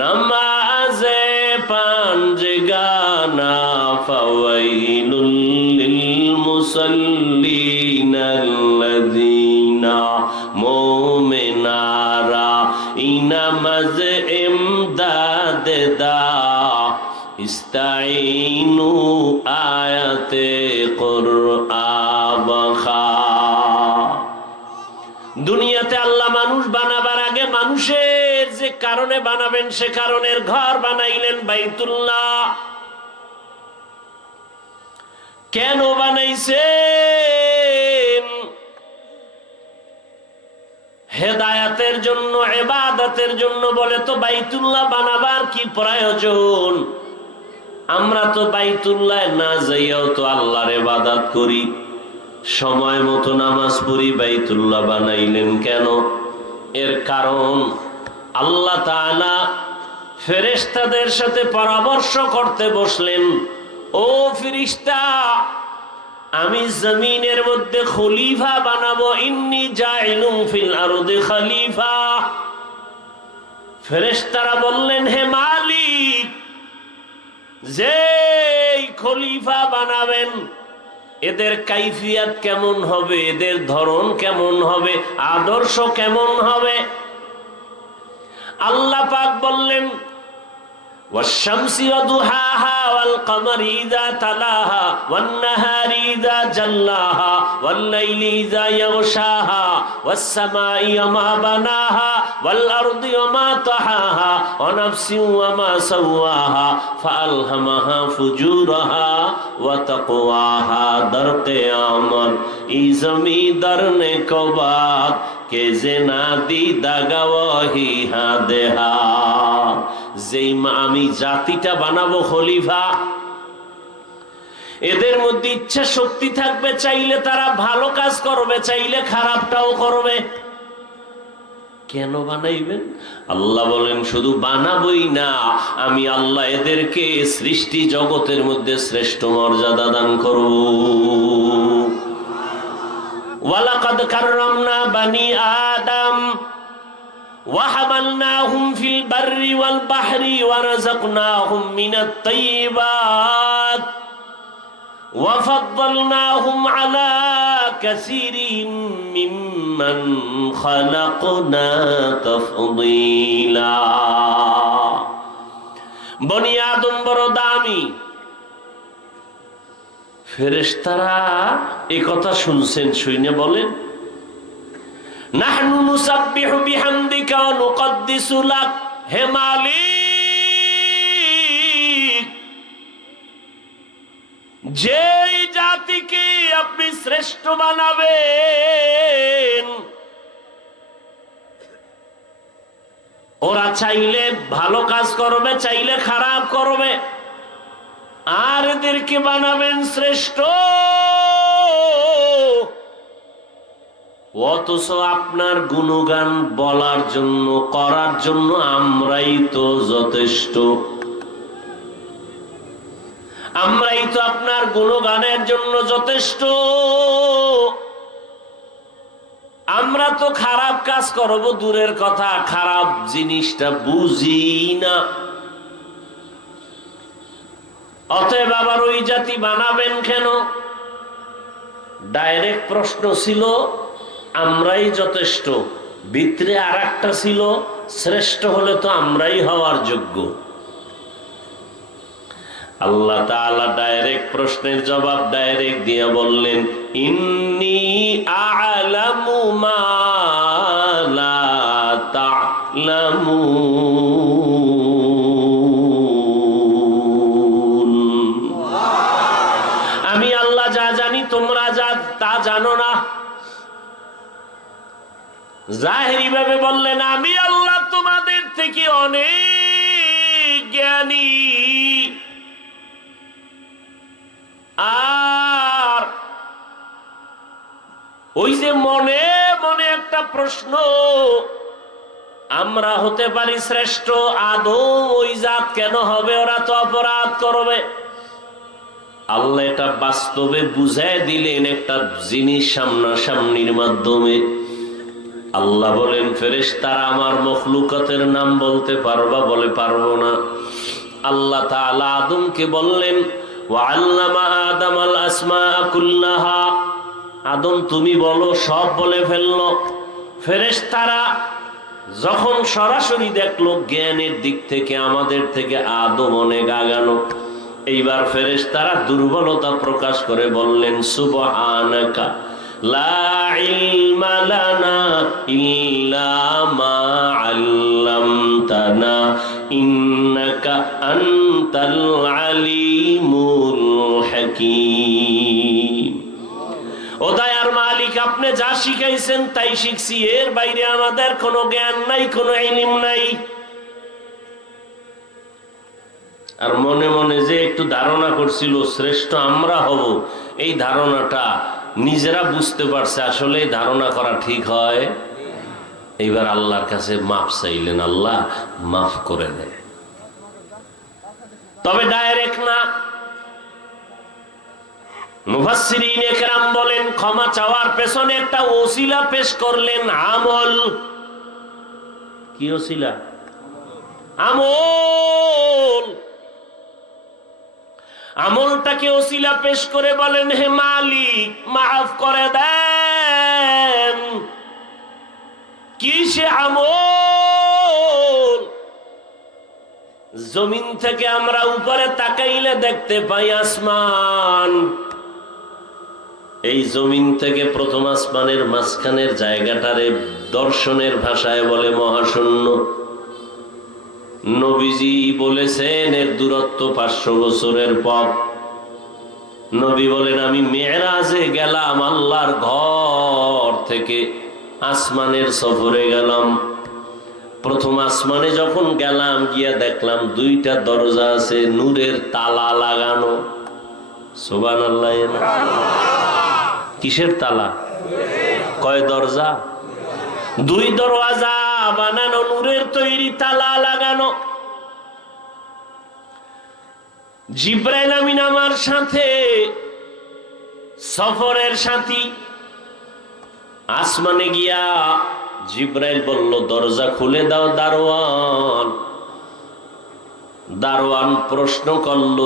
নামাজে পাঞ্জগানা ফাওয়াইলুল লিল মুসাল্লিন আল্লাযীনা মুমিনারা ইনামাজ ইমদাদ দা ইস্তাইনু আয়াতে কুরআন খা। দুনিয়াতে আল্লাহ মানুষ বানাবার আগে মানুষের যে কারণে বানাবেন সে কারণের ঘর বানাইলেন বাইতুল্লাহ। কেন বানাইছেন? হেদায়াতের জন্য, ইবাদতের জন্য। বলে তো বাইতুল্লাহ বানাবার কি প্রয়োজন? আমরা তো বাইতুল্লাহ না যাইয়াও তো আল্লাহর ইবাদত করি, সময় মতো নামাজ পড়ি। বাইতুল্লাহ বানাইলেন কেন? এর কারণ আল্লাহ তাআলা ফেরেশতাদের সাথে পরামর্শ করতে বসলেন। ও ফেরেশতা, আমি জমিনের মধ্যে খলিফা বানাবো। ইন্নী জাইলুম ফিল আরদি খলিফা। ফেরেশতারা বললেন, হে মালিক, যেই খলিফা বানাবেন এদের কাইফিয়াত কেমন হবে, এদের ধরন কেমন হবে, আদর্শ কেমন হবে? আল্লাহ পাক বললেন, ওয়াশ-শামসি ওয়াদুহাহা ওয়াল-কমারি ইযা তালাহা ওয়ান-নাহারি ইযা জাল্লাহা ওয়াল-লাইলি ইযা ইয়াগশাহা ওয়াস-সামাই ওয়া মা বানাহা ওয়াল-আরদি ওয়া মা তাহাহা ওয়া নাফসিন ওয়া মা সাওয়াহা ফাআলহামাহা ফুজুরাহা ওয়া তাকওয়াহা। দর কিয়ামত এই জমিদার নে কবাত কে জেনা দিদা গওয়াহি হাদেহা। যেই আমি জাতিটা বানাবো খলিফা, এদের মধ্যে ইচ্ছা শক্তি থাকবে, চাইলে তারা ভালো কাজ করবে, চাইলে খারাপটাও করবে। কেন বানাইবেন? আল্লাহ বলেন, শুধু বানাবই না, আমি আল্লাহ এদেরকে সৃষ্টি জগতের মধ্যে শ্রেষ্ঠ মর্যাদা দান করব। ওয়ালাকাদ কাররামনা বানি আদম وحملناهم في البر والبحر ورزقناهم من الطيبات وفضلناهم على كثير ممن خلقنا تفضيلا। বনি আদম বড় দামি। ফেরেশতারা এই কথা শুনছেন, শুনে বলেন, নাহনু নুসাব্বিহু বিহামদিকা ওয়া নুকদ্দিসু লাক। হে মালিক, যেই জাতিকে আপনি শ্রেষ্ঠ বানাবেন ওরা চাইলে ভালো কাজ করবে, চাইলে খারাপ করবে, আর এদেরকে বানাবেন শ্রেষ্ঠ। অথচ আপনার গুণগান বলার জন্য, করার জন্য আমরাই তো যথেষ্ট। আমরাই তো আপনার গুণগানের জন্য যথেষ্ট। আমরা তো খারাপ কাজ করব দূরের কথা, খারাপ জিনিসটা বুঝি না। অতএব আবার ওই জাতি বানাবেন কেন? ডাইরেক্ট প্রশ্ন ছিল আমরাই যথেষ্ট, ভিতরে আর একটা ছিল শ্রেষ্ঠ হলে তো আমরাই হওয়ার যোগ্য। আল্লাহ তাআলা ডাইরেক্ট প্রশ্নের জবাব ডাইরেক্ট দিয়ে বললেন, ইন্নী আ'লামু মা লা তা'লামুন। আমি আল্লাহ যা জানি তোমরা যা তা জানো না। জাহেরি ভাবে বললেন, আমি আল্লাহ তোমাদের থেকে অনেক জ্ঞানী। আর ওই যে মনে মনে একটা প্রশ্ন, আমরা হতে পারি শ্রেষ্ঠ, আদৌ ওই জাত কেন হবে? ওরা তো অপরাধ করবে। আল্লাহ এটা বাস্তবে বুঝায় দিলেন একটা জিনিস সামনাসামনির মাধ্যমে। আল্লাহ বলেন, ফেরেশতারা আমার মখলুকাতের নাম বলতে পারবা? বলে পারবো না। আল্লাহ তাআলা আদমকে বললেন, ওয়াল্লামা আদামাল আসমাআ কুল্লাহা, আদম তুমি বলো, সব বলে ফেললো। ফেরেশতারা যখন সরাসরি দেখলো জ্ঞানের দিক থেকে আমাদের থেকে আদম অনেক আগানো, এইবার ফেরেশতারা দুর্বলতা প্রকাশ করে বললেন, সুবহানাকা লা ইলমা লানা ইল্লা মা আল্লামতানা ইন্নাকা আনতাল আলিমুল হাকীম। ও দয়ার মালিক, আপনি যা শিখাইছেন তাই শিখছি, এর বাইরে আমাদের কোনো জ্ঞান নাই, কোনো ইলম নাই। আর মনে মনে যে একটু ধারণা করছিল শ্রেষ্ঠ আমরা হব, এই ধারণাটা নিজেরা বুঝতে পারছে আসলে এই ধারণা করা ঠিক হয়। এইবার আল্লাহর কাছে মাফ চাইলেন, আল্লাহ মাফ করে দেয়। তবে ডাইরেক্ট না। মুফাসসিরিন একরাম বলেন, ক্ষমা চাওয়ার পেছনে একটা ওসিলা পেশ করলেন, আমল। কি ওসিলা? আমল। আমলটাকে ওসিলা পেশ করে বলেন, হে মালিক মাফ করে দেন। কি সে আমল? জমিন থেকে আমরা উপরে তাকাইলে দেখতে পাই আসমান। এই জমিন থেকে প্রথম আসমানের মাঝখানের জায়গাটারে দর্শনের ভাষায় বলে মহাশূন্য। নবীজি বলেছেন এর দূরত্ব 500 বছরের পথ। নবী বলেন, আমি মেরাজে গেলাম, আল্লাহর ঘর থেকে আসমানের সফরে গেলাম। প্রথম আসমানে যখন গেলাম, গিয়া দেখলাম 2টা দরজা আছে, নূরের তালা লাগানো। সুবহানাল্লাহ। কিসের তালা? কয় দরজা? 2 দরওয়াজা বানানো, নূরের তৈরি তালা লাগানো। জিবরাইল আমিন আমার সাথে, সফরের সাথী। আসমানে গিয়া জিবরাইল বলল, দরজা খুলে দাও দারোয়ান। দারোয়ান প্রশ্ন করল,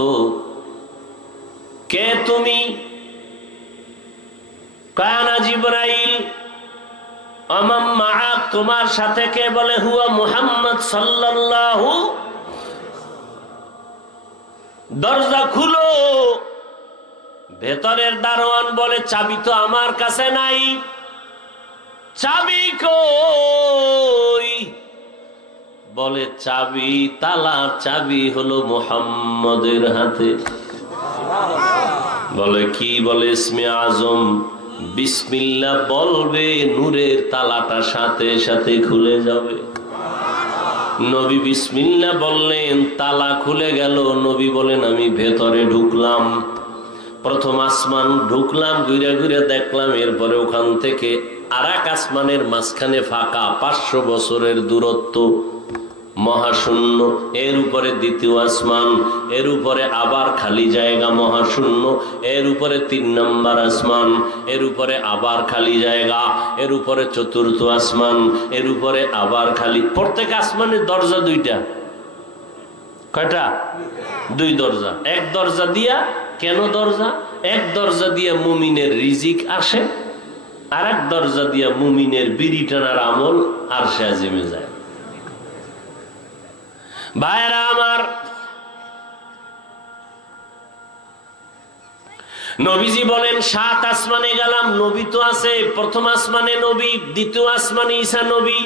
কে তুমি? কানা জিবরাইল। আমাম মাআক, তোমার সাথে কে? বলে, হুয়া মুহাম্মদ সাল্লাল্লাহু। দরজা খুলো। ভেতরের দারোয়ান বলে, চাবি তো আমার কাছে নাই। চাবি কই? বলে, চাবি, তালার চাবি হলো মুহাম্মদের হাতে। বলে কি? বলে ইসমে আজম বিসমিল্লাহ বলবে, নূরের তালাটা সাথে সাথে খুলে যাবে। নবী বিসমিল্লাহ বললেন, তালা খুলে গেল। নবী বলেন, আমি ভেতরে ঢুকলাম। প্রথম আসমান ঢুকলাম, ঘুরে ঘুরে দেখলাম। এরপরে ওখান থেকে আরেক আসমানের মাঝখানে ফাঁকা, 500 বছরের দূরত্ব, মহাশূন্য। এর উপরে দ্বিতীয় আসমান, এর উপরে আবার খালি জায়গা, মহাশূন্য। এর উপরে 3 নম্বর আসমান, এর উপরে আবার খালি জায়গা। এর উপরে চতুর্থ আসমান, এর উপরে আবার খালি। প্রত্যেক আসমানের দরজা 2টা। কয়টা? 2 দরজা। এক দরজা দিয়া, কেন দরজা? এক দরজা দিয়া মুমিনের রিজিক আসে, আর এক দরজা দিয়া মুমিনের বিড়ি টানার আমল আরশে আজিমে যায়। ভাইরা আমার, নবীজি বলেন 7 আসমানে গেলাম, নবী তো আছে। প্রথম আসমানে নবী, দ্বিতীয় আসমানে ঈসা নবী।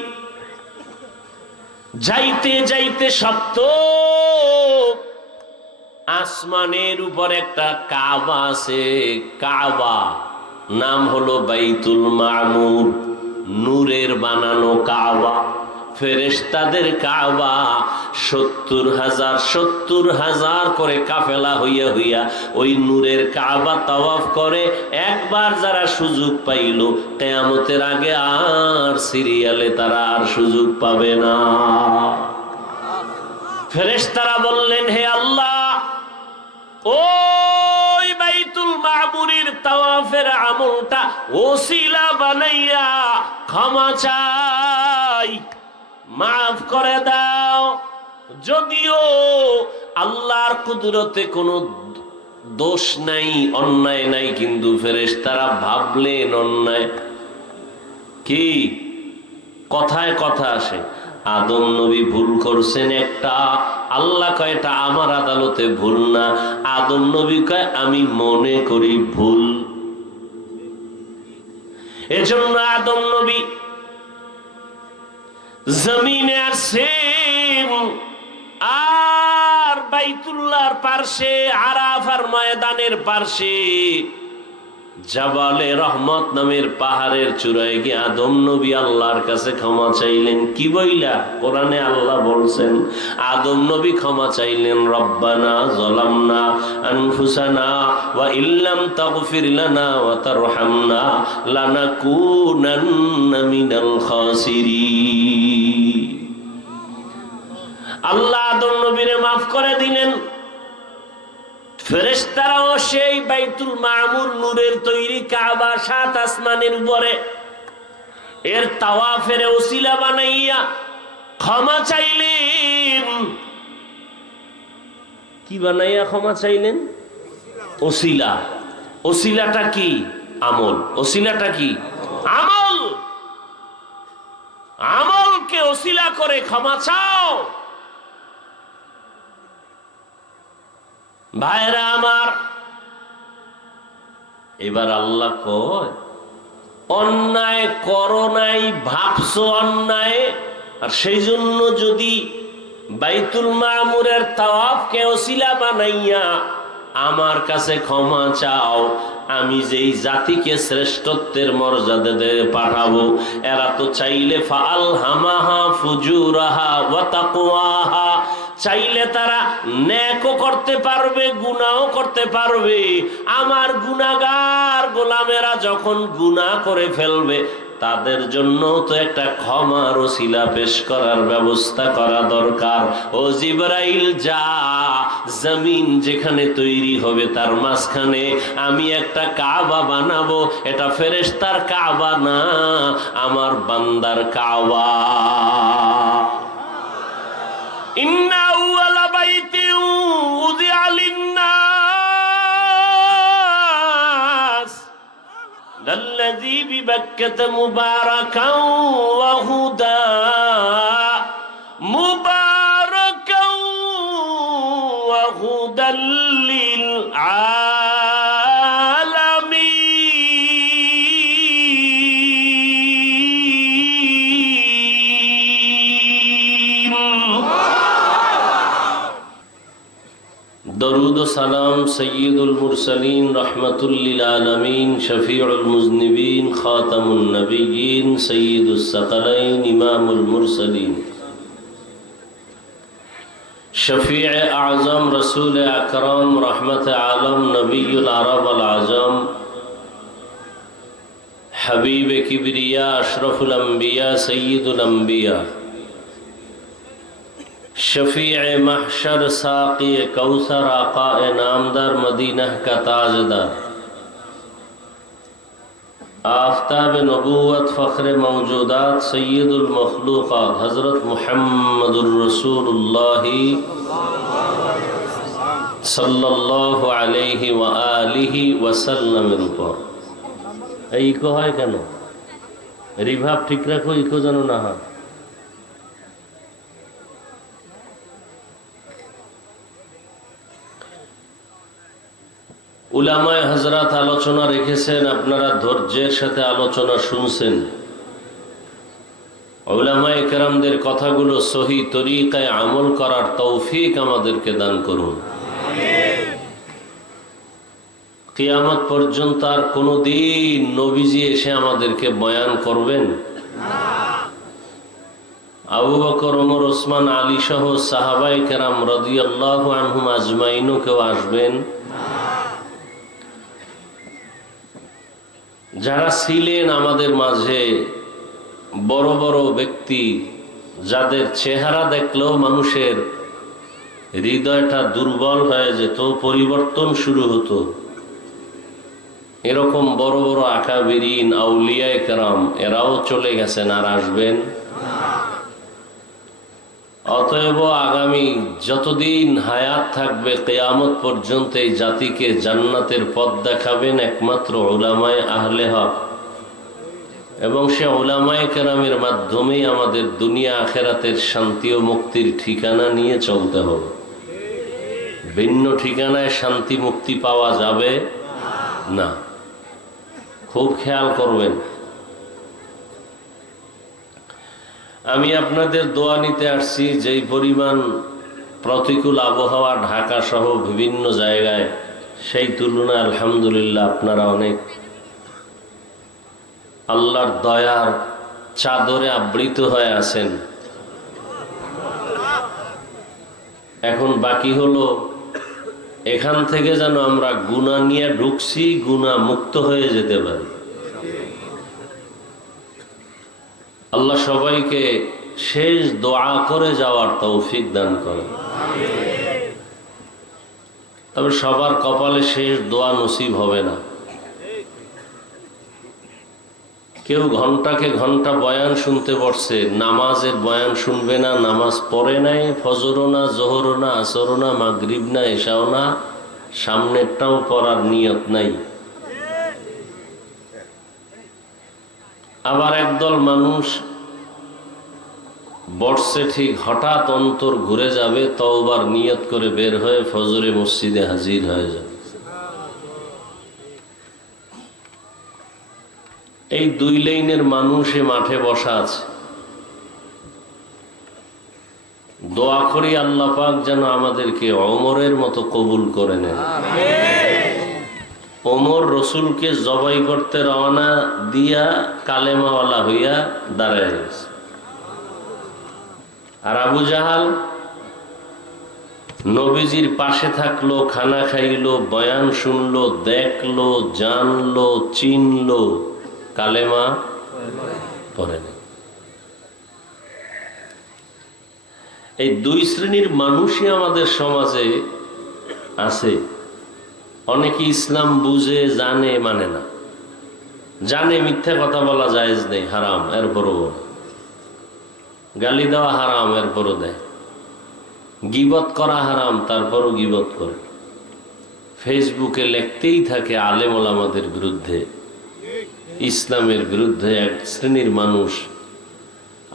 যাইতে যাইতে সপ্তম আসমানের উপর একটা কাবা আছে। কাবা নাম হলো বাইতুল মামুর, নূরের বানানো কাবা। ফেরেশতাদের কাবা 70,000 করে কাফেলা হইয়া হইয়া ওই নূরের কাবা তাওয়াফ করে। একবার যারা সুযোগ পাইল, কিয়ামতের আগে আর সিরিয়ালে তারা আর সুযোগ পাবে না। ফেরেশতারা বললেন, হে আল্লাহ, ওই বাইতুল মামুরের তাওয়াফের আমলটা ওসিলা বানাইয়া ক্ষমা চাই, মাফ করে দাও। যদিও আল্লাহর কুদরতে কোনো দোষ নাই, অন্যায় নাই, কিন্তু ফেরেশতারা ভাবলেন অন্যায় কি, কথায় কথা আসে। আদম নবী ভুল করছেন একটা, আল্লাহ কয় এটা আমার আদালতে ভুল না। আদম নবী কয় আমি মনে করি ভুল। এজন্য আদম নবী জমিনে আসেন, আর বাইতুল্লাহর পার্শ্বে, আরাফার ময়দানের পার্শ্বে জাবালে রহমত নামের পাহাড়ের চূড়ায় গিয়ে আদম নবী আল্লাহর কাছে ক্ষমা চাইলেন। কি বইলা? কোরআনে আল্লাহ বলছেন আদম নবী ক্ষমা চাইলেন, রব্বানা যালামনা আনফুসানা ওয়া ইল্লাম তাগফির লানা ওয়া তারহামনা লানাকুনান্না মিনাল খাসিরিন। আল্লাহ আদম নবীরে মাফ করে দিলেন। ফেরেশতারাও সেই বাইতুল মামুর নূরের তৈরি কাবা ৭ আসমানের উপরে এর তাওয়াফের ওসিলা বানাইয়া ক্ষমা চাইলেন। কি বানাইয়া ক্ষমা চাইলেন? ওসিলা। ওসিলাটা কি? আমল। ওসিলাটা কি? আমল। আমলকে ওসিলা করে ক্ষমা চাও। ভাইরা আমার, এবার আল্লাহ কয় অন্যায় করো নাই, ভাবছো অন্যায়, আর সেই জন্য যদি বাইতুল মামুরের তাওয়াফকে ওসিলা বানাইয়া আমার কাছে ক্ষমা চাও, আমি যেই জাতিকে শ্রেষ্ঠত্বের মর্যাদা দিয়ে পাঠাবো, এরা তো চাইলে ফাআলহামাহা ফুজুরাহা ওয়া তাকওয়াহা, চাইলে তারা নেকও করতে পারবে, গুনাহও করতে পারবে। আমার গুনাহগার গোলামেরা যখন গুনাহ করে ফেলবে, তাদের জন্য তো একটা ক্ষমার ওসিলা পেশ করার ব্যবস্থা করা দরকার। ও জিবরাইল, যা, জমিন যেখানে তৈরি হবে তার মাঝখানে আমি একটা কাবা বানাবো। এটা ফেরেশতার কাবা না, আমার বান্দার কাবা। ইন্না আউয়ালা বাইতিন উযিআ লিন-নাস লাল্লাযী বিবাক্কাতা মুবারাকান ওয়া হুদা, মুবারাকান ওয়া হুদাল লিল दरूद सलाम सय्यदुल मुरसलीन रहमतुल लिल आलमीन शफीउल मुज़निबीन खातमुन नबिय्यीन सय्यदुस सकलैन इमामुल मुरसलीन शफीअ आज़म रसूल अकरम रहमत आलम नबीउल अरब वल आज़म हबीब किबरिया अशरफुल अंबिया सय्यदुल अंबिया शफीअ महशर साक़ी कौसर आका नामदार मदीना का ताजदार आफ्ताब नबूवत फ़ख्र मौजूदात सय्यदुल मखलूक़ात हज़रत मुहम्मदुर रसूलुल्लाह सल्लल्लाहु अलैहि व आलिहि वसल्लमेर উপর। এই ইকো হয় কেন? রিভাব ঠিক রাখো, ইকো যেন না হয়। উলামায়ে হযরত আলোচনা রেখেছেন, আপনারা ধৈর্যের সাথে আলোচনা শুনছেন। উলামায়ে কেরামদের কথাগুলো সহি তরিকায় আমল করার তৌফিক আমাদেরকে দান করুন। কিয়ামত পর্যন্ত আর কোনদিন নবীজি এসে আমাদেরকে বয়ান করবেন না। আবু বকর, ওমর, ওসমান, আলী সহ সাহাবায়ে কেরাম রাদিয়াল্লাহু আনহুম আজমাইন কেউ আসবেন না। যারা ছিলেন আমাদের মাঝে বড় বড় ব্যক্তি, যাদের চেহারা দেখলেও মানুষের হৃদয়টা দুর্বল হয়ে যেত, পরিবর্তন শুরু হতো, এরকম বড় বড় আকাবিরিন আউলিয়ায়ে কেরাম এরাও চলে গেছেন, আর আসবেন। অতএব আগামী যতদিন হায়াত থাকবে কিয়ামত পর্যন্ত এই জাতিকে জান্নাতের পথ দেখাবেন একমাত্র উলামায়ে আহলে হক, এবং সে উলামায়ে কেরামের মাধ্যমেই আমাদের দুনিয়া আখেরাতের শান্তি ও মুক্তির ঠিকানা নিয়ে চলতে হবে। ভিন্ন ঠিকানায় শান্তি মুক্তি পাওয়া যাবে না। খুব খেয়াল করবেন। আমি আপনাদের দোয়া নিতে আসছি। যেই পরিমাণ প্রতিকূল আবহাওয়া ঢাকা সহ বিভিন্ন জায়গায়, সেই তুলনায় আলহামদুলিল্লাহ আপনারা অনেক আল্লাহর দয়ার চাদরে আবৃত হয়ে আছেন। এখন বাকি হলো এখান থেকে যেন আমরা গুনাহ নিয়ে ঢুকছি, গুনাহ মুক্ত হয়ে যেতে পারি। আল্লাহ সবাইকে শেষ দোয়া করে যাওয়ার তৌফিক দান করেন। তবে সবার কপালে শেষ দোয়া নসিব হবে না। কেউ ঘন্টাকে ঘন্টা বয়ান শুনতে বসছে, নামাজের বয়ান শুনবে না, নামাজ পড়ে নাই, ফজরও না, জোহরও না, আসরও না, মাগরিব না, এশাও না, সামনেরটাও পড়ার নিয়ত নাই। আবার একদল মানুষ বসছে ঠিক, হঠাৎ অন্তর ঘুরে যাবে, তওবার নিয়ত করে বের হয়ে ফজরে মসজিদে হাজির হয়ে যাবে। এই দুই লাইনের মানুষ মাঠে বসা আছে। দোয়া করি আল্লাহ পাক যেন আমাদেরকে ওমরের মতো কবুল করে নেন। ওমর রসুলকে জবাই করতে রওনা দিয়া কালেমাওয়ালা হইয়া দাঁড়ায় গেছে। আর আবু জাহাল নবীজির পাশে থাকলো, খানা খাইলো, বয়ান শুনলো, দেখলো, জানলো, চিনলো, কালেমা পড়েনি। এই দুই শ্রেণীর মানুষই আমাদের সমাজে আছে। অনেকে ইসলাম বুঝে, জানে, মানে না। জানে মিথ্যা কথা বলা জায়েজ নেই, হারাম, এরপরও বলে। গালি দেওয়া হারাম, এরপরও দেয়। গীবত করা হারাম, তারপরও গীবত করে। ফেসবুকে লিখতেই থাকে আলেম ওলামাদের বিরুদ্ধে, ইসলামের বিরুদ্ধে। এক শ্রেণীর মানুষ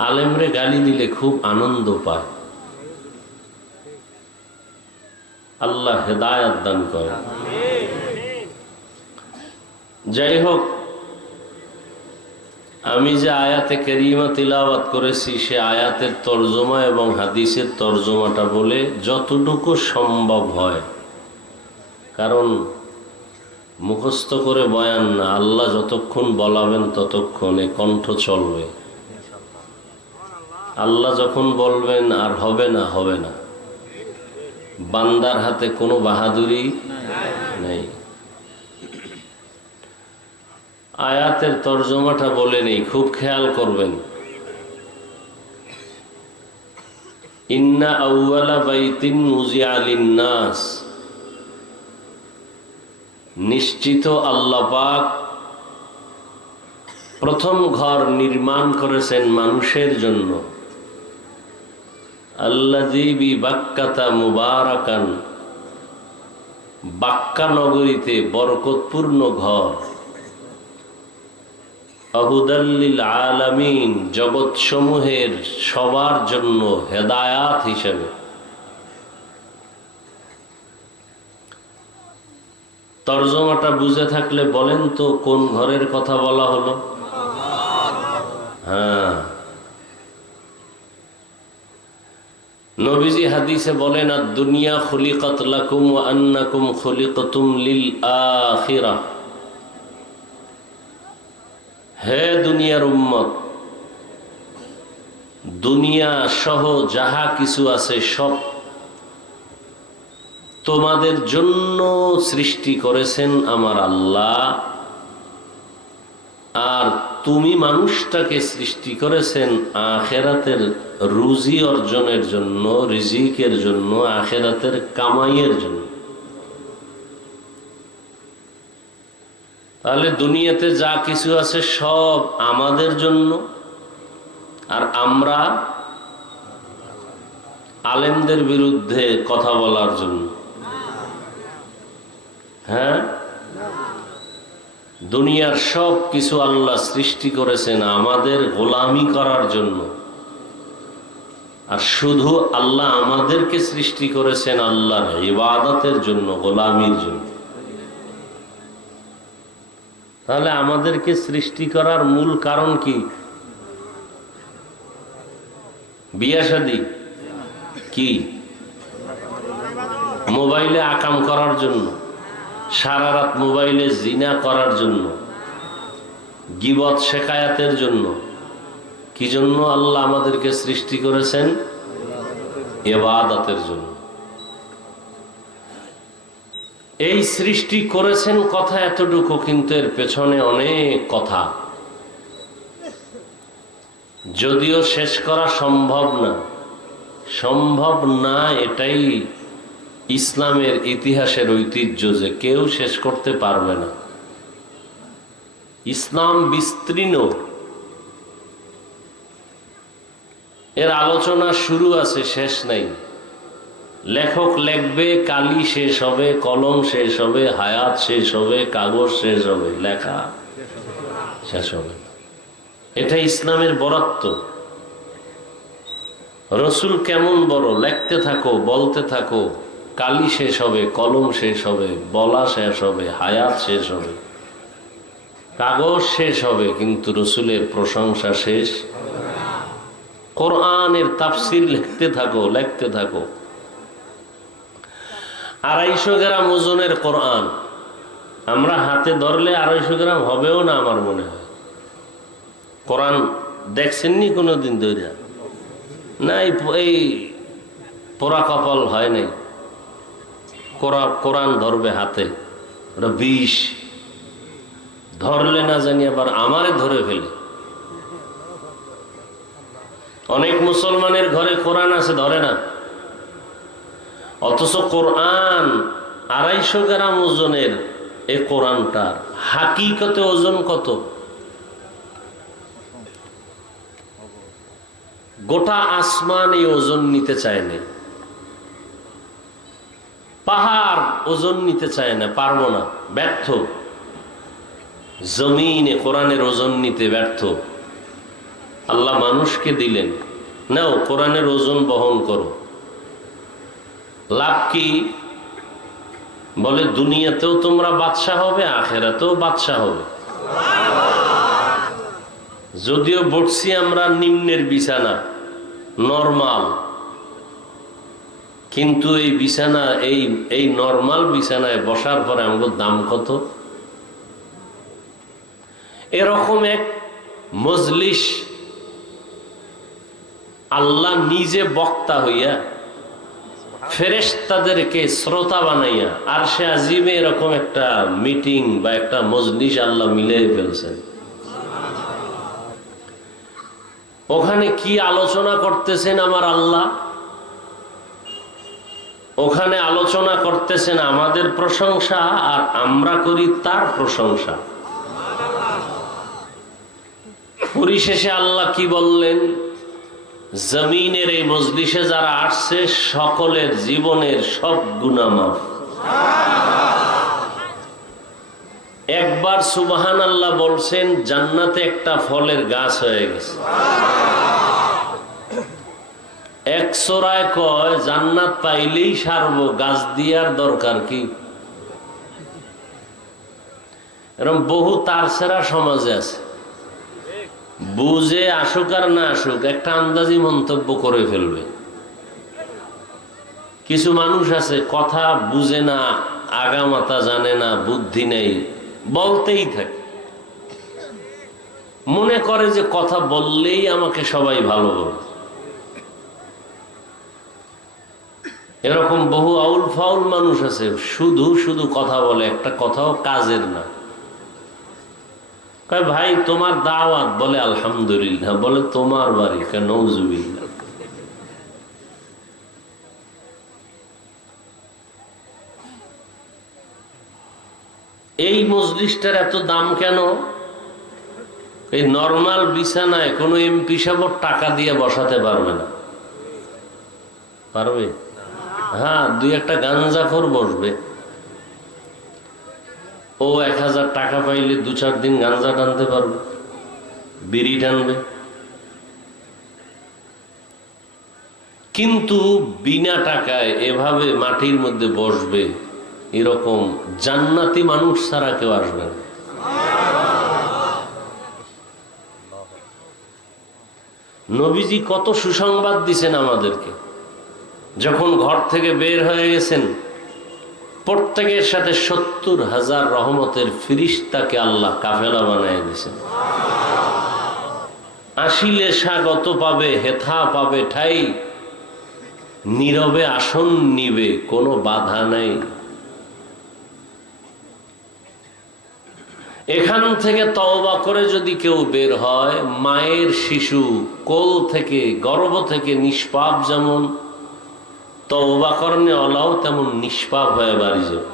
আলেমরে গালি দিলে খুব আনন্দ পায়। আল্লাহ হেদায়েত দান করে। যাই হোক, আমি যে আয়াতে কারিমা তিলাওয়াত করেছি, সে আয়াতের তরজমা এবং হাদিসের তরজমাটা বলে যতটুকু সম্ভব হয়, কারণ মুখস্থ করে বয়ান না, আল্লাহ যতক্ষণ বলাবেন ততক্ষণ এ কণ্ঠ চলবে। আল্লাহ যখন বলবেন আর হবে না, হবে না। বান্দার হাতে কোনো বাহাদুরি নেই। আয়াতের তরজমাটা বলে নেই, খুব খেয়াল করবেন। ইন্না আউয়ালা বাইতিন নুজিআ লিন-নাস, নিশ্চিত আল্লাহ পাক প্রথম ঘর নির্মাণ করেছেন মানুষের জন্য। আল্লাযী বিবাক্কাতা মুবারাকান, বাক্কা নগরীতে বরকতপূর্ণ ঘর। হুদাল লিল আলামিন, জগৎ সমূহের সবার জন্য হেদায়াত হিসেবে। তরজমাটা বুঝে থাকলে বলেন তো কোন ঘরের কথা বলা হলো? হ্যাঁ, নবীজি হাদিসে বলেন, আদ-দুনিয়া খুলিকাত লাকুম ওয়া আন্নাকুম খুলিকতুম লিল আখিরাহ। হে দুনিয়ার উম্মত, দুনিয়া সহ যাহা কিছু আছে সব তোমাদের জন্য সৃষ্টি করেছেন আমার আল্লাহ, আর তুমি মানুষটাকে সৃষ্টি করেছেন আখেরাতের রুজি অর্জনের জন্য, রিজিকের জন্য, আখেরাতের কামাইয়ের জন্য। তাহলে দুনিয়াতে যা কিছু আছে সব আমাদের জন্য, আর আমরা আলেমদের বিরুদ্ধে কথা বলার জন্য। হ্যাঁ, দুনিয়ার সব কিছু আল্লাহ সৃষ্টি করেছেন আমাদের গোলামি করার জন্য, আর শুধু আল্লাহ আমাদেরকে সৃষ্টি করেছেন আল্লাহর ইবাদতের জন্য, গোলামির জন্য। তাহলে আমাদেরকে সৃষ্টি করার মূল কারণ কি? বিয়া শাদী কি? মোবাইলে আকাম করার জন্য, সারা রাত মোবাইলে জিনা করার জন্য, গীবত শেখায়াতের জন্য। কি জন্য আল্লাহ আমাদেরকে সৃষ্টি করেছেন? ইবাদতের জন্য। এই সৃষ্টি করেছেন কথা এতটুকু, কিন্তু এর পেছনে অনেক কথা, যদিও শেষ করা সম্ভব না। এটাই ইসলামের ইতিহাসের ঐতিহ্য যে কেউ শেষ করতে পারবে না। ইসলাম বিস্তীর্ণ, এর আলোচনা শুরু আছে, শেষ নাই। লেখক লেখবে, কালি শেষ হবে, কলম শেষ হবে, হায়াত শেষ হবে, কাগজ শেষ হবে, লেখা শেষ হবে। এটা ইসলামের বরত্ব। রসুল কেমন বড়, লিখতে থাকো, বলতে থাকো, কালি শেষ হবে, কলম শেষ হবে, বলা শেষ হবে, হায়াত শেষ হবে, কাগজ শেষ হবে, কিন্তু রসুলের প্রশংসা শেষ। কোরআনের তাফসির লিখতে থাকো। 250 গ্রাম ওজনের কোরআন আমরা হাতে ধরলে 250 গ্রাম হবেও না আমার মনে হয়। কোরআন দেখছেননি কোনোদিন ধরে? না, এই পোড়া কপাল হয় নাই। কোরআন ধরবে হাতে, ওটা বিষ, ধরলে না জানি আবার আমারে ধরে ফেলে। অনেক মুসলমানের ঘরে কোরআন আছে, ধরে না। অথচ কোরআন 250 গ্রাম ওজনের, এ কোরআনটার হাকিকতে ওজন কত? গোটা আসমান এই ওজন নিতে চায় না, পাহাড় ওজন নিতে চায় না, পারবো না, ব্যর্থ। জমিনে কোরআনের ওজন নিতে ব্যর্থ। আল্লাহ মানুষকে দিলেন, নাও কোরআনের ওজন বহন করো। লাভ কি? বলে দুনিয়াতেও তোমরা বাদশা হবে, আখেরাতেও বাদশা হবে। যদিও বসছি আমরা নিম্নের বিছানা, নরমাল, কিন্তু এই বিছানা, এই নরমাল বিছানায় বসার পরে আমাদের দাম কত? এরকম এক মজলিস আল্লাহ নিজে বক্তা হইয়া ফেরেশতাদেরকে শ্রোতা বানাইয়া আরশে আজিমে এরকম একটা মিটিং বা একটা মজলিস আল্লাহ মিলিয়ে ফেলছেন। ওখানে কি আলোচনা করতেছেন আমার আল্লাহ? ওখানে আলোচনা করতেছেন আমাদের প্রশংসা, আর আমরা করি তার প্রশংসা। পরিশেষে আল্লাহ কি বললেন? জমিনের এই মজলিসে যারা আসছে সকলের জীবনের সব গুনাহ মাফ। একবার সুবহানাল্লাহ বলছেন, জান্নাতে একটা ফলের গাছ হয়ে গেছে। এক সোরায় কয় জান্নাত পাইলেই সারবো, গাছ দিয়ার দরকার কি? এরকম বহু তার সেরা সমাজে আছে, বুঝে আসুক আর না আসুক একটা আন্দাজি মন্তব্য করে ফেলবে। কিছু মানুষ আছে কথা বুঝে না, আগামাতা জানে না, বুদ্ধি নেই, বলতেই থাকে, মনে করে যে কথা বললেই আমাকে সবাই ভালো বলে। এরকম বহু আউল ফাউল মানুষ আছে, শুধু শুধু কথা বলে, একটা কথাও কাজের না। ভাই তোমার দাওয়াত, বলে আলহামদুলিল্লাহ, বলে তোমার বাড়ি, কেন? নওজুবিল্লাহ। এই মজলিসটার এত দাম কেন? এই নরমাল বিছানায় কোনো এমপি সাহেব টাকা দিয়ে বসাতে পারবে না। পারবে? হ্যাঁ, দুই একটা গাঞ্জাখোর বসবে, ও 1000 টাকা পাইলে 2-4 দিন গাঞ্জা টানতে পারবে, বিড়ি টানবে। কিন্তু বিনা টাকায় এভাবে মাটির মধ্যে বসবে, এরকম জান্নাতি মানুষ ছাড়া কেউ আসবে না। নবীজি কত সুসংবাদ দিছেন আমাদেরকে। যখন ঘর থেকে বের হয়ে গেছেন, প্রত্যেকের সাথে 70,000 রহমতের ফিরিস্তাকে আল্লাহ কাফেলা বানায় দিয়েছেন। আসিলে স্বাগত পাবে, হেথা পাবে ঠাই, নীরবে আসন নিবে, কোনো বাধা নাই। এখান থেকে তওবা করে যদি কেউ বের হয়, মায়ের শিশু কোল থেকে, গর্ভ থেকে নিষ্পাপ যেমন, তওবা করনে ওলাও তেমন নিষ্পাপ হয়ে বাড়ি যাবে।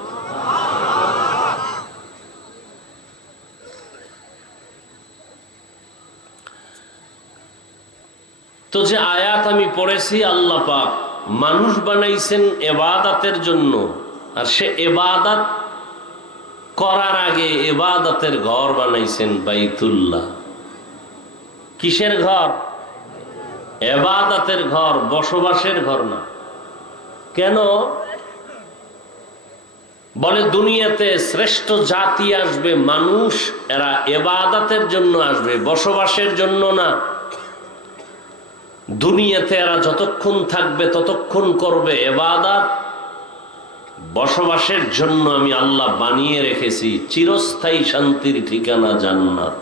তো যে আয়াত আমি পড়েছি, আল্লাহ পাক মানুষ বানাইছেন ইবাদতের জন্য, আর সে ইবাদত করার আগে ইবাদতের ঘর বানাইছেন বাইতুল্লাহ। কিসের ঘর? ইবাদতের ঘর, বসবাসের ঘর না। কেন? বলে দুনিয়াতে শ্রেষ্ঠ জাতি আসবে মানুষ, এরা ইবাদতের জন্য আসবে, বসবাসের জন্য না। দুনিয়াতে এরা যতক্ষণ থাকবে ততক্ষণ করবে ইবাদত, বসবাসের জন্য আমি আল্লাহ বানিয়ে রেখেছি চিরস্থায়ী শান্তির ঠিকানা জান্নাত।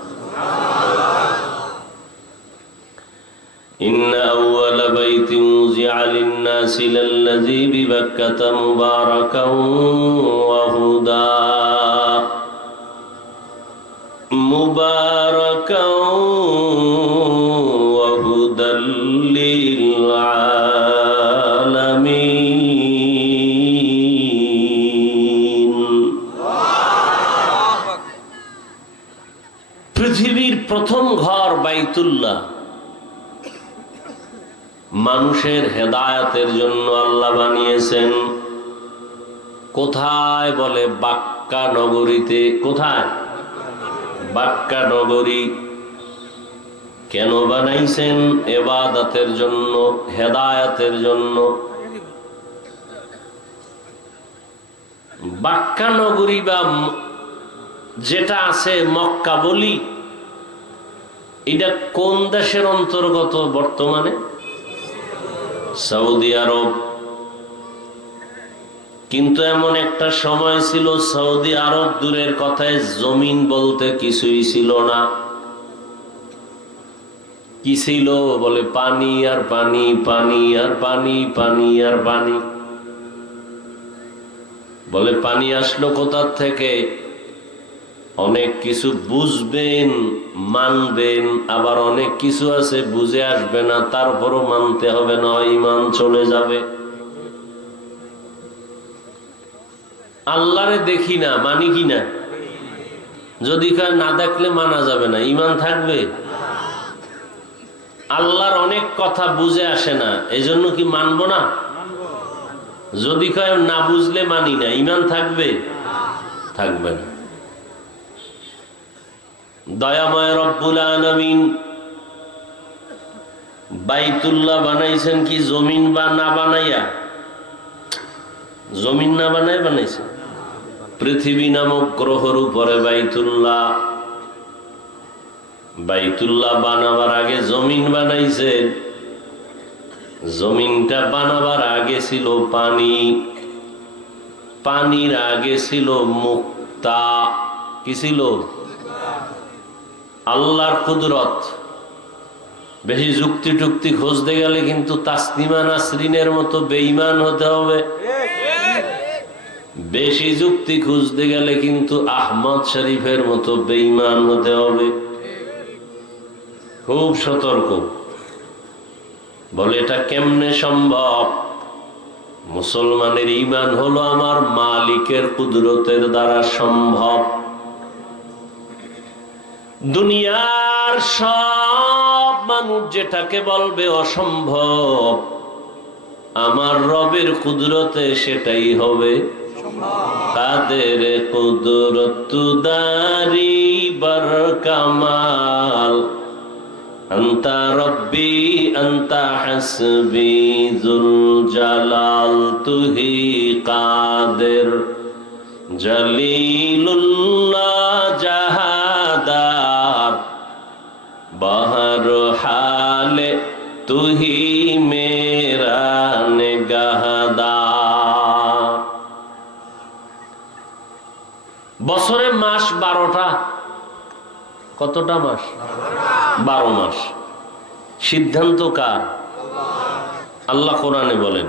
ইন্না আউওয়ালা বাইতিন উযিআ লিন-নাসি লাল্লাযী বিবাক্কাতা মুবারাকান ওয়া হুদা মুবারাকান ওয়া হুদাল লিল আলামিন। পৃথিবীর প্রথম ঘর বাইতুল্লাহ মানুষের হেদায়েতের জন্য আল্লাহ বানিয়েছেন। কোথায়? বলে বাক্কা নগরীতে। কোথায়? বাক্কা নগরী। কেন বানাইছেন? ইবাদতের জন্য, হেদায়েতের জন্য। বাক্কা নগরী বা যেটা আছে মক্কা বলি, এটা কোন দেশের অন্তর্গত বর্তমানে? সৌদি আরব। কিন্তু এমন একটা সময় ছিল সৌদি আরব দূরের কথায়, জমিন বলতে কিছুই ছিল না। কি ছিল? বলে পানি আর পানি, পানি আর পানি, পানি আর পানি। বলে পানি আসলো কোথার থেকে? অনেক কিছু বুঝবেন, মানবেন, আবার অনেক কিছু আছে বুঝে আসবে না, তারপরও মানতে হবে, না ঈমান চলে যাবে। আল্লাহরে দেখি না, মানি কি না? যদি না দেখলে মানা যাবে না, ঈমান থাকবে? আল্লাহর অনেক কথা বুঝে আসে না, এই জন্য কি মানবো না? যদি না বুঝলে মানি না, ঈমান থাকবে? থাকবে না। দয়াময় রব্বুল আলামিন বাইতুল্লাহ বানাইছেন কি জমিন বা না বানাইয়া? জমিন না বানায় বানাইছে। পৃথিবী নামক গ্রহের উপরে বাইতুল্লাহ। বাইতুল্লাহ বানাবার আগে জমিন বানাইছে। জমিনটা বানাবার আগে ছিল পানি, পানির আগে ছিল মুক্তা। কি ছিল? আল্লাহর কুদরত। বেশি যুক্তি টুক্তি খুঁজতে গেলে কিন্তু তাসলিমা নাসরিনের মতো বেঈমান হতে হবে। বেশি যুক্তি খুঁজতে গেলে কিন্তু আহমদ শরীফের মতো বেঈমান হতে হবে। খুব সতর্ক। বলে এটা কেমনে সম্ভব? মুসলমানের ঈমান হলো আমার মালিকের কুদরতের দ্বারা সম্ভব। দুনিয়ার সব মানুষ যেটাকে বলবে অসম্ভব, আমার রবের কুদরতে সেটাই হবে। কাদের কুদরত দারি বার কামাল, আন্তা রব্বি আন্তা হাসবি যুল জালাল, তুহি কাদের জলিলুল্লাহ জাহাদার, বাহর হালে তুহি মেরা নেগাহদার। বছরে মাস 12টা। কতটা মাস? 12 মাস। সিদ্ধান্ত কার? আল্লাহ কোরআনে বলেন,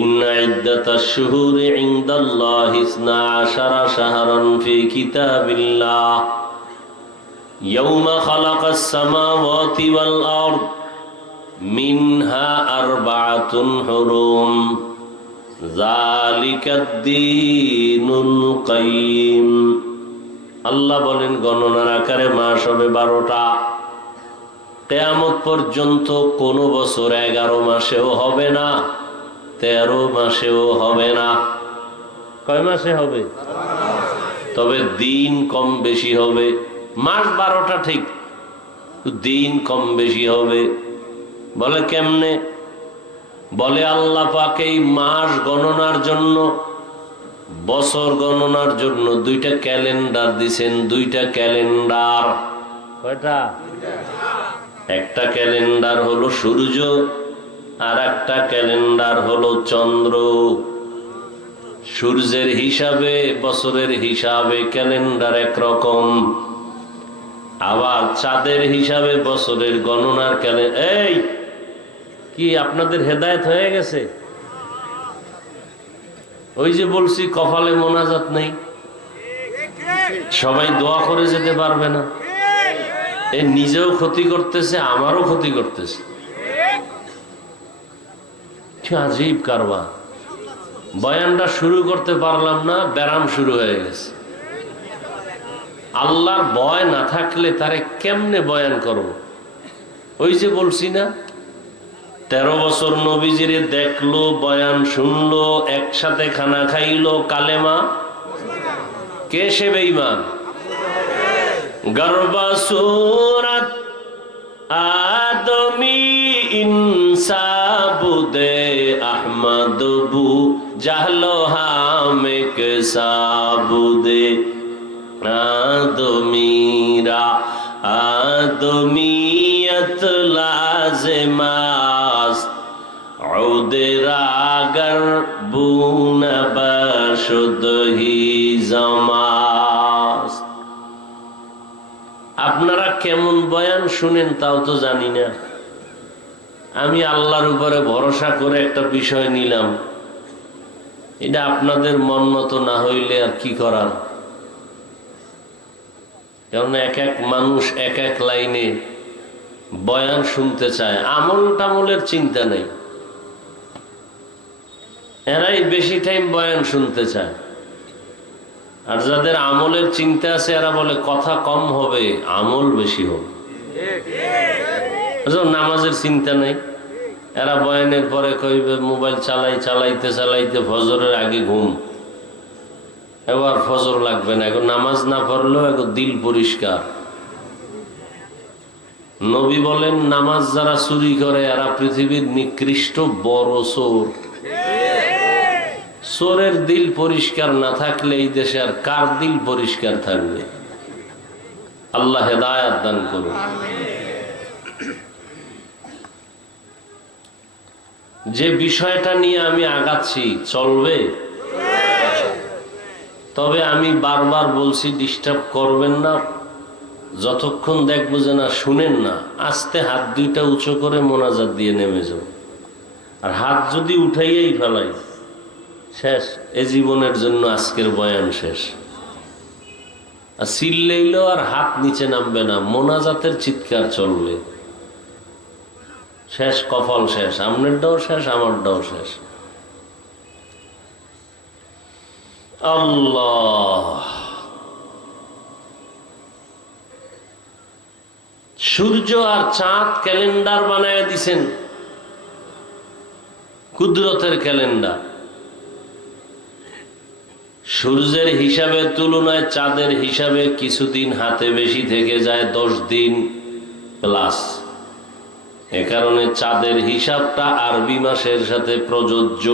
ইন্না ইদ্দাতাশ শুহুরি ইনদাল্লাহি 12 শাহরান ফি কিতাবিল্লাহ ইয়াওমা খালাকাস সামাওয়াতি ওয়াল আরদ মিনহা আরবাআতুন হুরুম যালিকাদ-দীনুল কাইয়্যিম। আল্লাহ বলেন, গণনার আকারে মাস হবে 12টা। কিয়ামত পর্যন্ত কোন বছর 11 মাসেও হবে না, 13 মাসেও হবে না। কয় মাসে হবে? তবে দিন কম বেশি হবে। মাস 12টা ঠিক, দিন কম বেশি হবে। বলে কেমনে? বলে আল্লাহ পাক এই মাস গণনার জন্য, বছর গণনার জন্য 2টা ক্যালেন্ডার দিছেন। 2টা ক্যালেন্ডার। কয়টা? একটা ক্যালেন্ডার হলো সূর্য, আর একটা ক্যালেন্ডার হলো চন্দ্র। সূর্যের হিসাবে বছরের হিসাবে ক্যালেন্ডার একরকম, আবার চাঁদের হিসাবে বছরের গণনার ক্যালেন্ডার। এই কি আপনাদের হেদায়েত হয়ে গেছে? ওই যে বলছি কপালে মোনাজাত নেই, সবাই দোয়া করে যেতে পারবে না। এ নিজেও ক্ষতি করতেছে, আমারও ক্ষতি করতেছে। আজীব কারবার। বয়ানটা শুরু করতে পারলাম না, ব্যারাম শুরু হয়ে গেছে। আল্লাহর ভয় না থাকলে তারে কেমনে বয়ান করব? ওই যে বলছি না, 13 বছর নবীজিরে দেখলো, বয়ান শুনলো, একসাথে খানা খাইলো, কালেমা। কে সে বেঈমান? গর্বা সুরাত আদমি ইনসাবুদে আহমদ বু জাহলো হামেক সাবুদে আদমিরা আদমিয়ত লাজমাস উদরাগর বুনবাশুদহি জামাস। আপনারা কেমন বয়ান শুনেন তাও তো জানি না। আমি আল্লাহর উপরে ভরসা করে একটা বিষয় নিলাম, এটা আপনাদের মন মতো না হইলে আর কি করার। কারণ এক এক মানুষ এক এক লাইনে বয়ান শুনতে চায়, আমল টামলের চিন্তা নেই। এরাই বেশি টাইম বয়ান শুনতে চায়, আর যাদের আমলের চিন্তা আছে এরা বলে কথা কম হবে, আমল বেশি হবে। নামাজের চিন্তা নেই, এরা বয়ানের পরে কইবে মোবাইল চালাইতে চালাইতে ফজরের আগে ঘুম। এবার ফজর লাগবে না, এখন নামাজ না পড়লেও এখন দিল পরিষ্কার। নবী বলেন, নামাজ যারা চুরি করে এরা পৃথিবীর নিকৃষ্ট বড় চোর। চোরের দিল পরিষ্কার না থাকলে এই দেশে আর কার দিল পরিষ্কার থাকবে? আল্লাহ হেদায়েত দান করুন। যে বিষয়টা নিয়ে আমি আগাচ্ছি চলবে, তবে আমি বারবার বলছি ডিস্টার্ব করবেন না। যতক্ষণ দেখবো যে না শুনেন না, আস্তে হাত 2টা উঁচু করে মোনাজাত দিয়ে নেমে যাও। আর হাত যদি উঠাইয়াই ফেলাই, শেষ, এ জীবনের জন্য আজকের বয়ান শেষ। আর চিল্লাইলেও আর হাত নিচে নামবে না, মোনাজাতের চিৎকার চলবে। শেষ, কপাল শেষ, আপনারটাও শেষ, আমারটাও শেষ। আল্লাহ, সূর্য আর চাঁদ ক্যালেন্ডার বানায় দিছেন, কুদরতের ক্যালেন্ডার। সূর্যের হিসাবের তুলনায় চাঁদের হিসাবে কিছুদিন হাতে বেশি থেকে যায়, 10 দিন প্লাস। এ কারণে চাঁদের হিসাবটা আরবি মাসের সাথে প্রযোজ্য।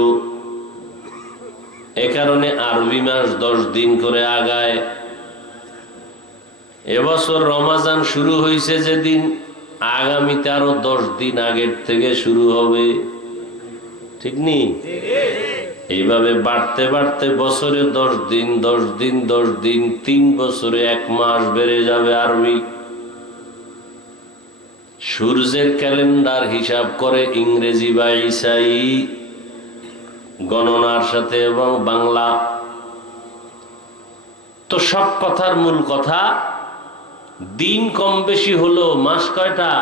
এ কারণে আরবি মাস 10 দিন করে আগায়। এবছর রমাজান শুরু হয়েছে যেদিন, আগামীতে আরো 10 দিন আগের থেকে শুরু হবে, ঠিক নি? এইভাবে বাড়তে বাড়তে বছরে 10 দিন 10 দিন 10 দিন, 3 বছরে 1 মাস বেড়ে যাবে আরবি। সূর্যের ক্যালেন্ডার হিসাব করে ইংরেজি বা ঈসাই গণনার সাথে এবং বাংলা। তো সব কথার মূল কথা, দিন কম বেশি হলো, মাস কয়টা?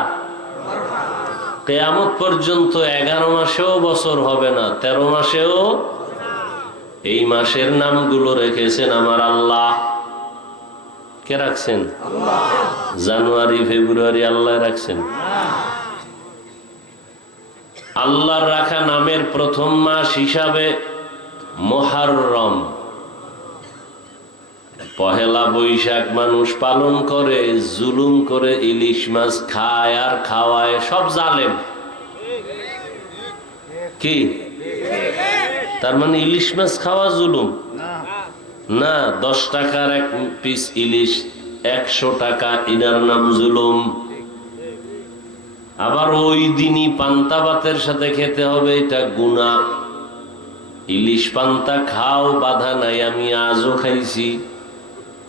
কিয়ামত পর্যন্ত 11 মাসেও বছর হবে না, 13 মাসেও। এই মাসের নামগুলো রেখেছেন আমার আল্লাহ। কে রাখছেন? জানুয়ারি ফেব্রুয়ারি আল্লাহ রাখছেন। আল্লাহর রাখা নামের প্রথম মাস হিসাবে মুহররম। পহেলা বৈশাখ মানুষ পালন করে, জুলুম করে, ইলিশ মাছ খায় আর খাওয়ায়, সব জালেম। কি তার মানে ইলিশ মাছ খাওয়া জুলুম না? 10 টাকার 1 পিস ইলিশ 100 টাকা, এটার নাম জুলুম। আবার ওই দিনই পান্তা ভাতের সাথে খেতে হবে, এটা গুনাহ। ইলিশ পান্তা খাও, বাধা নাই, আমি আজও খাইছি,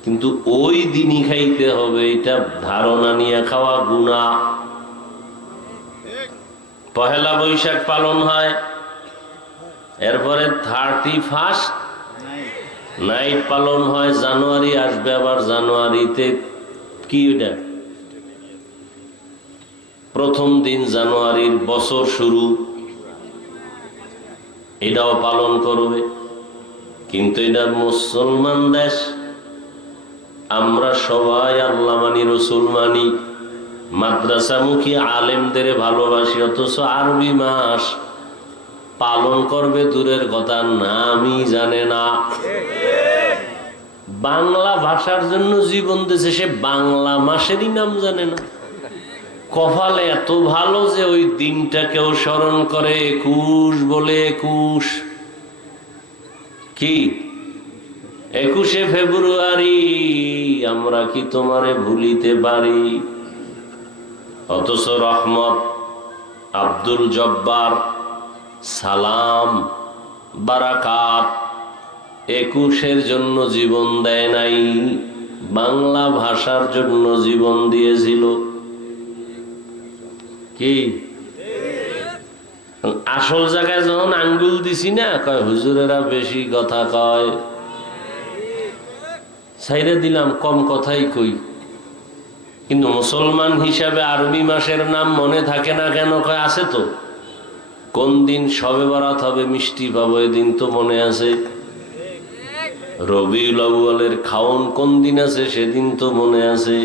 কিন্তু ওই দিনই খাইতে হবে, এটা ধারণা নিয়ে খাওয়া গুনাহ। পহেলা বৈশাখ পালন হয়, এরপরে 31st নাইট পালন হয়। জানুয়ারি আসবে, আবার জানুয়ারিতে কি এটা প্রথম দিন জানুয়ারির বছর শুরু, এটাও পালন করবে। কিন্তু এটা মুসলমান দেশ, আমরা সবাই আল্লাহ মানি, রসুল মানি, মাদ্রাসামুখী আলেমদের ভালোবাসি, অথচ আরবি মাস পালন করবে দূরের কথা, নামই জানে না। বাংলা ভাষার জন্য জীবন দিয়েছে, সে বাংলা মাসেরই নাম জানে না। কপালে এত ভালো যে ওই দিনটাকেও স্মরণ করে, 21 বলে। 21 কি? 21শে ফেব্রুয়ারি। আমরা কি তোমারে ভুলিতে পারি? অথচ রহমত, আব্দুল জব্বার, সালাম, বারাকাত 21-এর জন্য জীবন দেয় নাই, বাংলা ভাষার জন্য জীবন দিয়েছিল। কি আসল জায়গায় যখন আঙ্গুল দিছি না, কয় হুজুরেরা বেশি কথা কয়, ছাইরে দিলাম, কম কথাই কই। কিন্তু মুসলমান হিসাবে আরবি মাসের নাম মনে থাকে না কেন? কয় আছে তো। কোন দিন শবে বরাত হবে, মিষ্টি পাবো, এদিন তো মনে আছে। রবিউল আউয়ালের খাওন কোন দিন আছে, সেদিন তো মনে আছে।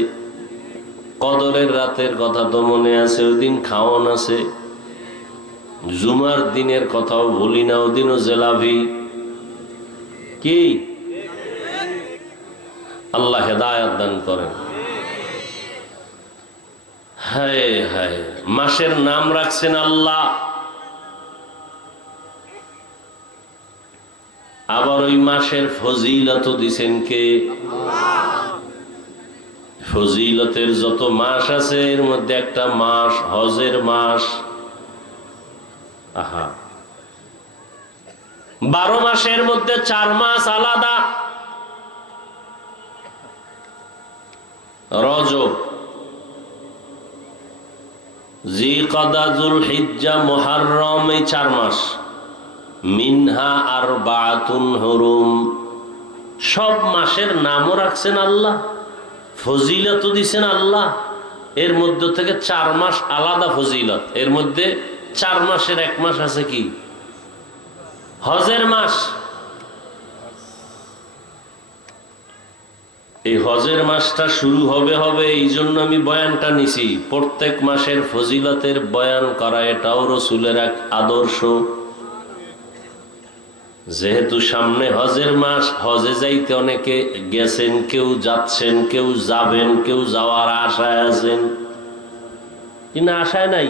কদরের রাতের কথা তো মনে আছে, ওদিন খাওন আছে। জুমার দিনের কথাও ভুলি না, ওদিনও জেলাভি। কি আল্লাহ হেদায়েত দান করেন। হায় হায়, মাসের নাম রাখছেন আল্লাহ, আবার ওই মাসের ফজিলত দিছেন কে? ফজিলতের যত মাস আছে, এর মধ্যে একটা মাস হজের মাস। আহা, 12 মাসের মধ্যে 4 মাস আলাদা। রজব, জিলকাদা, যুলহিজ্জা, মুহররম, এই 4 মাস। মিনহা আরবাতুন হুরুম। সব মাসের নামও রাখছেন আল্লাহ, ফজিলত দিছেন আল্লাহ। এর মধ্যে থেকে 4 মাস আলাদা ফজিলত। এর মধ্যে 4 মাসের 1 মাস আছে কি? হজের মাস। এই হজের মাসটা শুরু হবে এই জন্য আমি বয়ানটা নিছি। প্রত্যেক মাসের ফজিলতের বয়ান করা এটাও রসুলের এক আদর্শ। যেহেতু সামনে হজের মাস, হজে যাইতে অনেকে গেছেন, কেউ যাচ্ছেন, কেউ যাবেন, কেউ যাওয়ার আশায় আছেন কিনা আশায় নাই।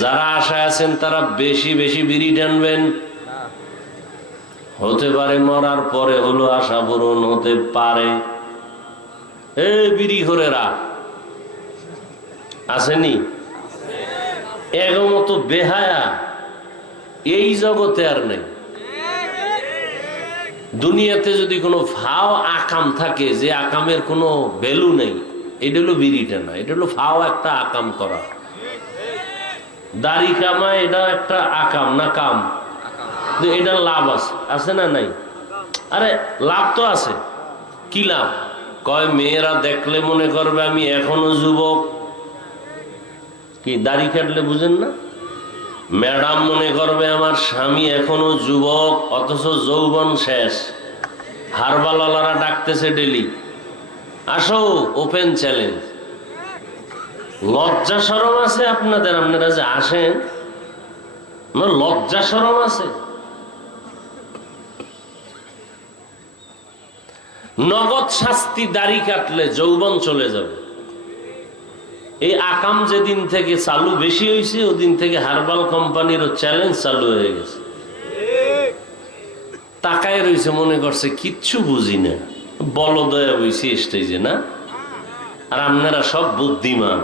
যারা আশায় আছেন তারা বেশি বেশি বিড়ি টানবেন। হতে পারে মরার পরে হলো আশা পূরণ হতে পারে। বিড়ি ঘরেরা আসেনি এগো মতো বেহায়া এই জগতে আর নেই। দুনিয়াতে যদি কোনো ফাও আকাম থাকে যে আকামের কোনো ভ্যালু নেই, এটা হলো বিড়িটা না, এটা হলো ফাও একটা আকাম করা। দাড়ি কামা এটা একটা আকাম না কাম, এটা লাভ আছে না নাই? আরে লাভ তো আছে। কি লাভ? কয় মেয়েরা দেখলে মনে করবে আমি এখনো যুবক। কি দাড়ি কাটলে বুঝেন না? ম্যাডাম মনে করবে আমার স্বামী এখনো যুবক, অথচ যৌবন শেষ। হারবালারা ডাকতেছে ডেলি, আসো ওপেন চ্যালেঞ্জ। লজ্জা শরম আছে আপনাদের? আপনারা যে আসেন, লজ্জা শরম আছে? নগদ শাস্তি, দাড়ি কাটলে যৌবন চলে যাবে। এই আকাম যেদিন থেকে চালু বেশি হয়েছে, ওদিন থেকে হারবাল কোম্পানিরও চ্যালেঞ্জ চালু হয়ে গেছে। তাকায় রয়েছে, মনে করছে কিচ্ছু বুঝি না, বলদয়া বইছি স্টেজে না। আর আপনারা সব বুদ্ধিমান।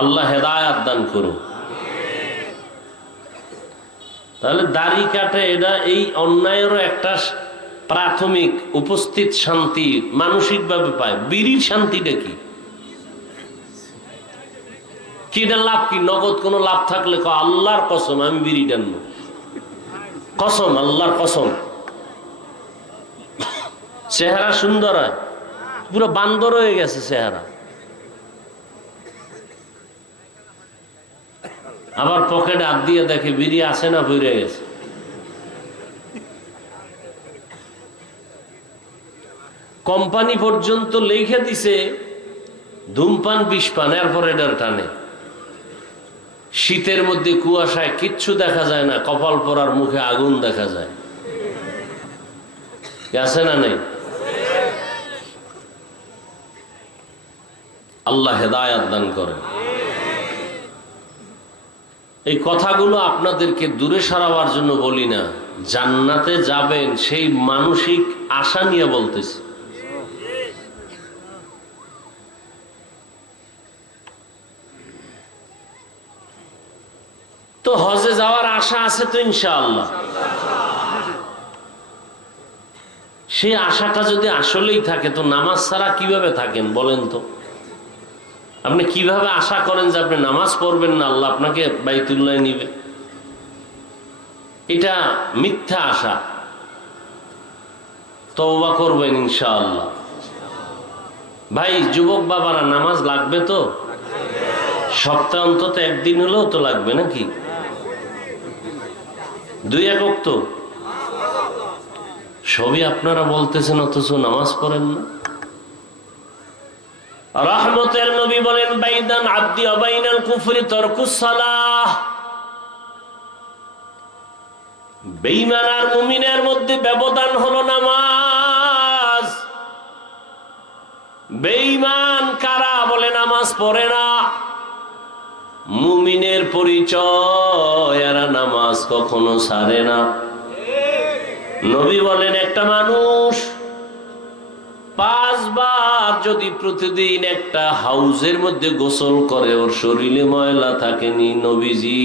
আল্লাহ হেদায়াত দান করুন। তাহলে দাড়ি কাটে, এটা এই অন্যায়েরও একটা প্রাথমিক উপস্থিত শান্তি মানসিক ভাবে পায়। বিড়ির শান্তিটা কি? এটা লাভ কি? নগদ কোনো লাভ থাকলে আল্লাহর কসম আমি বিড়ি টানবো, কসম, আল্লাহর কসম। চেহারা সুন্দর হয়, পুরো বান্দর হয়ে গেছে চেহারা। আবার পকেটে হাত দিয়ে দেখে বিড়ি আছে না ভরে গেছে। কোম্পানি পর্যন্ত লিখে দিছে ধূমপান বিষপান, এরপর এটার টানে। শীতের মধ্যে কুয়াশায় কিচ্ছু দেখা যায় না, কপাল পরার মুখে আগুন দেখা যায়। আছে না নেই? আল্লাহ হেদায়াত দান করেন। এই কথাগুলো আপনাদেরকে দূরে সরাবার জন্য বলি না, জান্নাতে যাবেন সেই মানসিক আশা নিয়ে বলতেছি। তো হজে যাওয়ার আশা আছে তো ইনশাআল্লাহ। সেই আশাটা যদি আসলেই থাকে তো নামাজ ছাড়া কিভাবে থাকেন বলেন তো? আপনি কিভাবে আশা করেন যে আপনি নামাজ পড়বেন না, আল্লাহ আপনাকে বাইতুল্লাহ নিবে? এটা মিথ্যা আশা। তওবা করবেন ইনশাআল্লাহ। ভাই যুবক বাবারা, নামাজ লাগবে তো? সপ্তাহে অন্তত একদিন হলেও তো লাগবে নাকি? 2 একক তো সবই আপনারা বলতেছেন, অথচ নামাজ পড়েন না। রহমতের নবী বলেন, বাইদান আব্দি আবাইনাল কুফরি তারকুস সালাহ। বেঈমান আর মুমিনের মধ্যে ব্যবধান হলো নামাজ। বেঈমান কারা? বলে নামাজ পড়ে না। মুমিনের পরিচয় এরা নামাজ কখনো ছাড়ে না। নবী বলেন, একটা মানুষ 5 বার যদি প্রতিদিন একটা হাউজের মধ্যে গোসল করে, ওর শরীরে ময়লা থাকেনি? নবীজি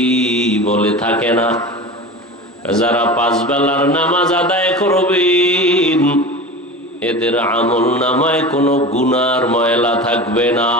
বলে থাকে না। যারা 5 বেলার নামাজ আদায় করবেন, এদের আমল নামায় কোনো গুনার ময়লা থাকবে না।